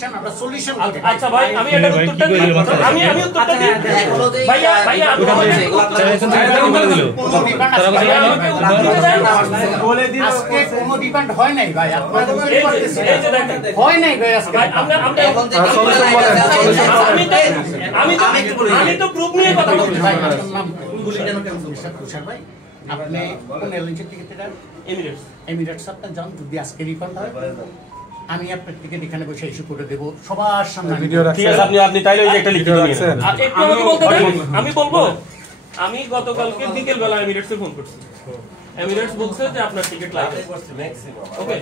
করছেন আমরা সলিউশন। আচ্ছা ভাই আমি এটা উত্তরটা দিই, আমি উত্তরটা দিই ভাইয়া বলে দিন আজকে কোনো রিফান্ড হয় নাই ভাই, আপনাদের হয় নাই ভাই আজকে। আমি তো প্রুফ নিয়ে কথা বলছি ভাই। তুষার ভাই আপনি কোন এয়ারলাইন্সের টিকিট? এমিরেটস। এমিরেটস আপনার যান, যদি আজকে রিফান্ড হয় আমি আপনার টিকিট এখানে বসে ইস্যু করে দেবো সবার সামনে। ঠিক আছে, আপনি তাইলে ওই যে একটা লিখিত নিয়ে নেন। একটু আমাকে বলতে দেন, আমি বলবো। আমি গতকালকে বিকেল বেলা এমিরেটসে ফোন করছি, এমিরেটস বলছে যে আপনার টিকিট লাগবে। ওকে,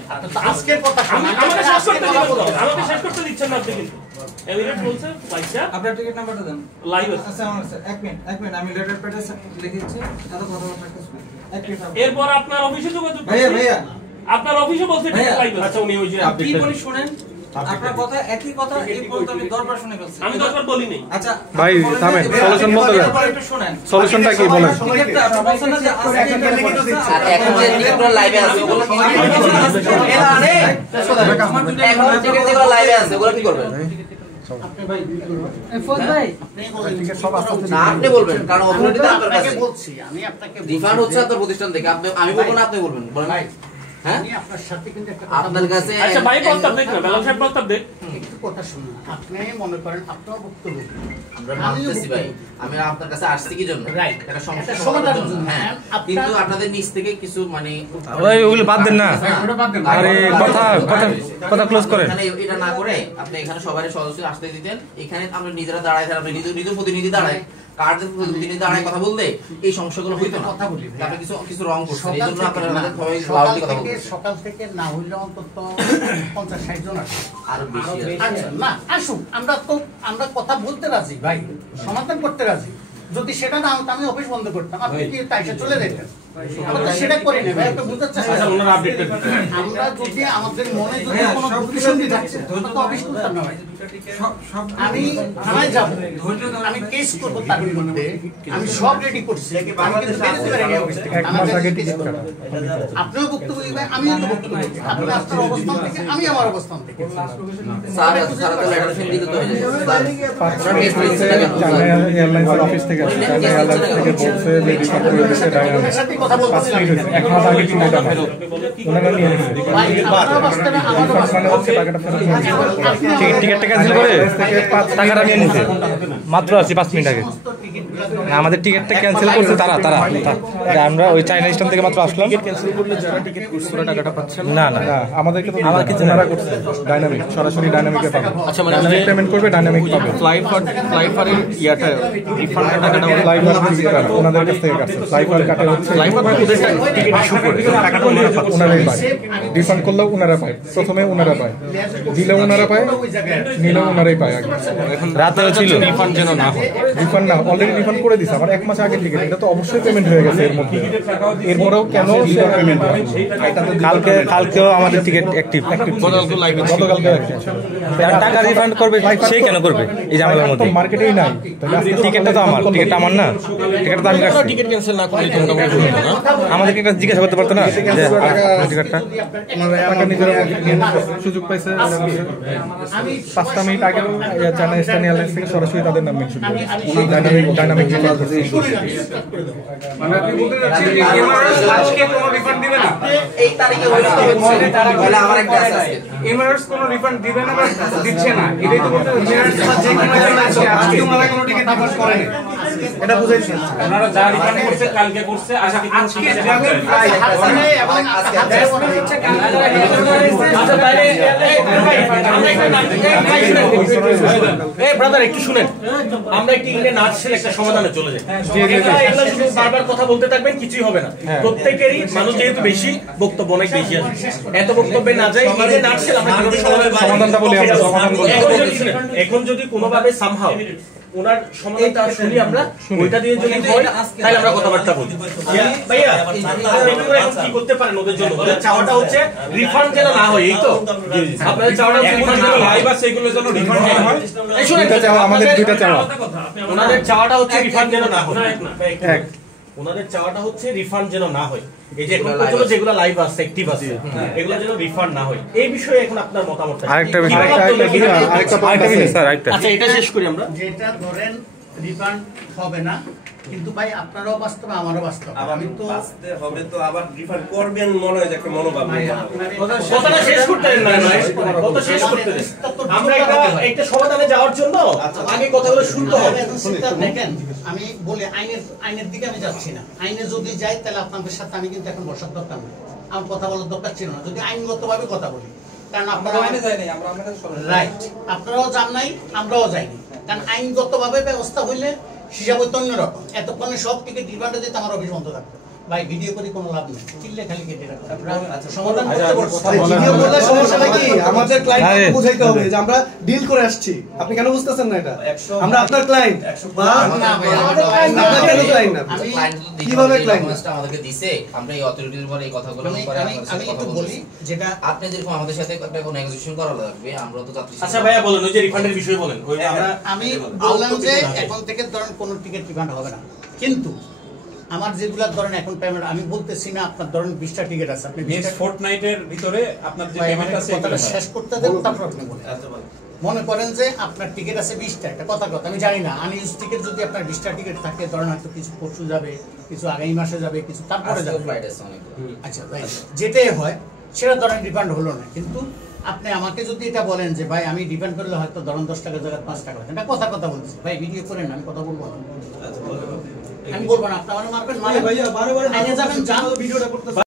আজকের কথা আমাকে শেষ করতে দিচ্ছেন না আপনি কিন্তু। এমিরেটস বলছে ভাইয়া আপনার টিকিট নাম্বারটা দেন। লাইভ আছে। আচ্ছা আমার স্যার এক মিনিট আমি লেটার প্যাডে লিখেছি, এত কথা আপনাকে শুনুন। এক মিনিট। এরপর আপনার অফিসে যোগাযোগ ভাইয়া আপনার অফিসে বলছে টিকিট লাইভ আছে। আচ্ছা উনি ওই যে আপনি বলি শুনেন, আপনার কথা একই কথা এই পর্যন্ত আমি 10 বার শুনে ফেলছি। আমি 10 বার বলি নাই। আচ্ছা ভাই থামেন, সলিউশন বলতে দেন। একটু শুনেন, সলিউশনটা কি বলেন? টিকিটটা আপনি বলছেন না যে আজকে আর এখন যে টিকিটগুলো লাইভে আছে ওগুলো এখন টিকিট যেগুলো লাইভে আছে ওগুলো কি করবেন? আপনি বলবেন, কারণ অথরিটি আপনার কাছে বলছি। আমি আপনাকে রিফান্ড হচ্ছে আপনার প্রতিষ্ঠান থেকে, আমি বলবো না, আপনি বলবেন। বলেন হ্যাঁ, আমি আপনার সাথে কিন্তু একটা আপনার কাছে আচ্ছা ভাই প্রস্তাব দেখ না, বেলাল সাহেব প্রস্তাব দেখ। একটু কথা শুনুন। আপনি মনে করেন আপনার বক্তব্য আমরা মানতেছি ভাই, আমি আপনার কাছে আসছি কি জন্য? রাইট, একটা সমস্যা একটা সমাধানের সমাধানের জন্য। জন্য। হ্যাঁ, কিন্তু আপনাদের নিচ থেকে কিছু মানে ওই ওগুলো বাদ দেন না, আরে কথা ক্লোজ করেন। এখানে এটা না করে আপনি এখানে সবারই সদস্য আসতে দিতেন। এখানে আমরা নিজেরা দাঁড়ায় আপনি নিজের প্রতিনিধি দাঁড়ায় কার্ডের প্রতিনিধি দাঁড়ায় কথা বললে এই সমস্যাগুলো হইতো না। কথা বলি আপনি কিছু রং করছেন, এই জন্য আপনারা সবাই লাউডলি কথা বলছেন। সকাল থেকে না হইলে অন্তত 50-60 জন আসে, আরো বেশি আছে। আচ্ছা না আসুক, আমরা কথা বলতে রাজি ভাই, সমাধান করতে রাজি। যদি সেটা না হতো আমি অফিস বন্ধ করতাম, আপনি কি তাই চলে যেতেন? আমরা তো সেটা করি না ভাই, আপনি বুঝতে চাচ্ছেন। আমরা যদি আমাদের মনে যদি কোনো দুর্বিসন্ধি থাকছে তাহলে তো অফিস করতাম না ভাই। আমি থানায় যাব, আমি কেস করব, তার বিরুদ্ধে আমি সব রেডি করছি। আমি কিন্তু বেরোতে পারিনি অফিস থেকে। আপনিও বক্তব্য দিবেন, আমিও তো বক্তব্য দিচ্ছি। আপনি আপনার অবস্থান থেকে, আমি আমার অবস্থান থেকে। স্যার তো লেটার ফেল দিতে তো হয়ে যায়। এয়ারলাইন্সের অফিস থেকে আসছে, এয়ারলাইন্স থেকে বলছে যে রিফান্ড করে দিতে আপনার সাথে কথা বলতে এক মাস আগে টিকিটটা ওনারা নিয়ে নিছে। ভাই আপনার অবস্থানে আমার মানে হচ্ছে টাকাটা ফেরত নিয়ে টিকিটটা ক্যান্সেল করে টাকাটা নিয়ে নিছে মাত্র আসছি 5 মিনিট আগে। আমাদের টিকিটটা ক্যান্সেল করছে তারা আমরা ওই চাইনা স্টেশন থেকে মাত্র আসলাম। ক্যান্সেল করলে যারা টিকিট করছে ওরা টাকাটা পাচ্ছে না আমাদেরকে তো ওনারা করছে ডাইনামিক, সরাসরি ডাইনামিকে পাবে। আচ্ছা মানে ডাইনামিক পেমেন্ট করবে, ডাইনামিক পাবে। ফ্লাইফারের ইয়াটা রিফান্ডের টাকাটা ফ্লাইফার ওনাদের কাছ থেকে কাটছে। ফ্লাইফার কাটে হচ্ছে ফ্লাইফার ওদের টিকিট ইস্যু করে টাকাটা ওনারাই পায়। রিফান্ড করলেও ওনারা পায়, প্রথমে ওনারা পায়, দিলেও ওনারা পায়, নিলেও ওনারাই পায়। আগে রাতে ছিল রিফান্ড যেন না হয়, রিফান্ড না অলরেডি রিফান্ড করে দিছে আমার 1 মাস আগের টিকিট। এটা তো অবশ্যই পেমেন্ট হয়ে গেছে এর মধ্যে, এরপরেও কেন পেমেন্ট হয়? কালকেও আমাদের টিকিট অ্যাক্টিভ গতকালকে টাকা রিফান্ড করবে, সে কেন করবে? এই জামালার মধ্যে মার্কেটেই নাই। তাহলে টিকিটটা তো আমার, টিকিটটা আমার না, টিকিটটা তো আমি কাটছি। টিকিট ক্যান্সেল না করলে তো মোটামুটি হতো না। আমাদেরকে একটা জিজ্ঞাসা করতে পারতো না যে টিকিটটা টাকা নিজের সুযোগ পাইছে। 5টা মিনিট আগে চায়না ইস্টার্ন এয়ারলাইন্স থেকে সরাসরি তাদের নাম মেনশন করে ডাইনামিক মানে আপনি বলতে যাচ্ছেন যে এমআরএস আজকে কোনো রিফান্ড দিবে না, এই তারিখে হইলে তো হচ্ছে তাহলে আমার একটা আছে আজকে এমআরএস কোনো রিফান্ড দিবে না বা দিচ্ছে না, এটাই তো বলতে এমআরএস যে কোনো আছে আজকে ওনারা কোনো টিকিট রিফান্ড করেনি, এটা বুঝাইছেন। ওনারা যা রিফান্ড করছে কালকে করছে, আজকে আজকে যাবেন হাসানে এবং আজকে হচ্ছে কালকে আচ্ছা তাহলে আমরা এই ব্রাদার একটু শুনেন, আমরা একটু ইংরেজি নাচ ছিল একটা সমাধানে চলে যাই। এগুলো শুধু বারবার কথা বলতে থাকবেন, কিছুই হবে না। প্রত্যেকেরই মানুষ যেহেতু বেশি, বক্তব্য অনেক বেশি আছে, এত বক্তব্যে না যাই ইংরেজি নাচ ছিল আমরা সমাধানটা বলি, আমরা সমাধান বলি। এখন যদি কোনোভাবে সামহাও ওনার সমাধানটা শুনি আমরা, ওইটা দিয়ে যদি হয় তাহলে আমরা কথাবার্তা বলি। ভাইয়া এখন কি করতে পারেন ওদের জন্য? ওদের চাওয়াটা হচ্ছে রিফান্ড যেন না হয়, এই তো আপনাদের চাওয়াটা হচ্ছে রিফান্ড যেন লাইভ আছে এগুলো যেন রিফান্ড না হয়। এই শুনেন, আমাদের দুইটা চাওয়া, ওনাদের চাওয়াটা হচ্ছে রিফান্ড যেন না হয়। এক ওনাদের চাওয়াটা হচ্ছে রিফান্ড যেন না হয়। এই যে এখন পর্যন্ত যেগুলো লাইভ আছে, অ্যাক্টিভ আছে, এগুলো যেন রিফান্ড না হয়। এই বিষয়ে এখন আপনার মতামতটা কি? আরেকটা বিষয়, আচ্ছা এটা শেষ করি আমরা। যেটা ধরেন রিফান্ড হবে না, কিন্তু ভাই আপনারাও বাস্তব আমারও বাস্তব। আমি তো আসতে হবে তো আবার রিফান্ড করবেন মনে হয় যে একটা মনোভাব। ভাই আপনার কথাটা শেষ করতে দেন না ভাই, কথা শেষ করতে দেন। আমরা একটা সমাধানে যাওয়ার জন্য আগে কথাগুলো শুনতে হবে। দেখেন আমি বলি আইনের দিকে আমি যাচ্ছি না। আইনে যদি যাই তাহলে আপনাদের সাথে আমি কিন্তু এখন বসার দরকার নেই, আমার কথা বলার দরকার ছিল না যদি আইনগতভাবে কথা বলি। কারণ আপনারা আইনে যাই নাই, আমরা রাইট, আপনারাও যান নাই, আমরাও যাইনি। কারণ আইনগতভাবে ব্যবস্থা হইলে হিসাব হইতো অন্যরকম। এতক্ষণে সব টিকিট রিফান্ডে দিতে আমার অফিস বন্ধ থাকতো। ভাই ভিডিও করে কোনো লাভ নেই, চিল্লে খালি কেটে রাখো। সমাধান করতে বলছি। ভিডিও করলে সমস্যাটা কি? আমাদের ক্লায়েন্টকে বুঝাইতে হবে যে আমরা ডিল করে আসছি। আপনি কেন বুঝতেছেন না এটা? আমরা আপনার ক্লায়েন্ট বা না ভাই, আপনার কেন ক্লায়েন্ট না? আমি কিভাবে ক্লায়েন্ট? ডকুমেন্টসটা আমাদেরকে দিছে, আমরা এই অথরিটির উপর এই কথাগুলো করে আমি একটু বলি যেটা আপনি যেরকম আমাদের সাথে একটা কোনো নেগোসিয়েশন করা লাগবে, আমরা তো যাত্রী। আচ্ছা ভাইয়া বলেন, ওই যে রিফান্ডের বিষয় বলেন। ওই আমরা আমি বললাম যে এখন থেকে ধরেন কোনো টিকিট রিফান্ড হবে না, কিন্তু আমার যেগুলা ধরেন এখন পেমেন্ট আমি বলতেছি না। আপনার ধরেন 20টা টিকিট আছে, আপনি নেক্সট ফোর্টনাইটের ভিতরে আপনার যে পেমেন্ট আছে কথাটা শেষ করতে দেন, তারপর আপনি বলেন। মনে করেন যে আপনার টিকিট আছে 20টা, একটা কথা আমি জানি না, আনইউজ টিকিট যদি আপনার 20টা টিকিট থাকে, ধরেন হয়তো কিছু পরশু যাবে, কিছু আগামী মাসে যাবে, কিছু তারপরে যাবে। আচ্ছা ভাই, যেটাই হয় সেটা ধরেন রিফান্ড হলো না, কিন্তু আপনি আমাকে যদি এটা বলেন যে ভাই আমি রিফান্ড করলে হয়তো ধরেন 10 টাকা জায়গায় 5 টাকা, এটা কথা বলতেছি ভাই, ভিডিও করেন, আমি কথা বলবো না, আমি বলবো না, আপনি আমার মারবেন, মানে ভাইয়া বারে বারে আইনে যাবেন, যান। ভিডিওটা করতে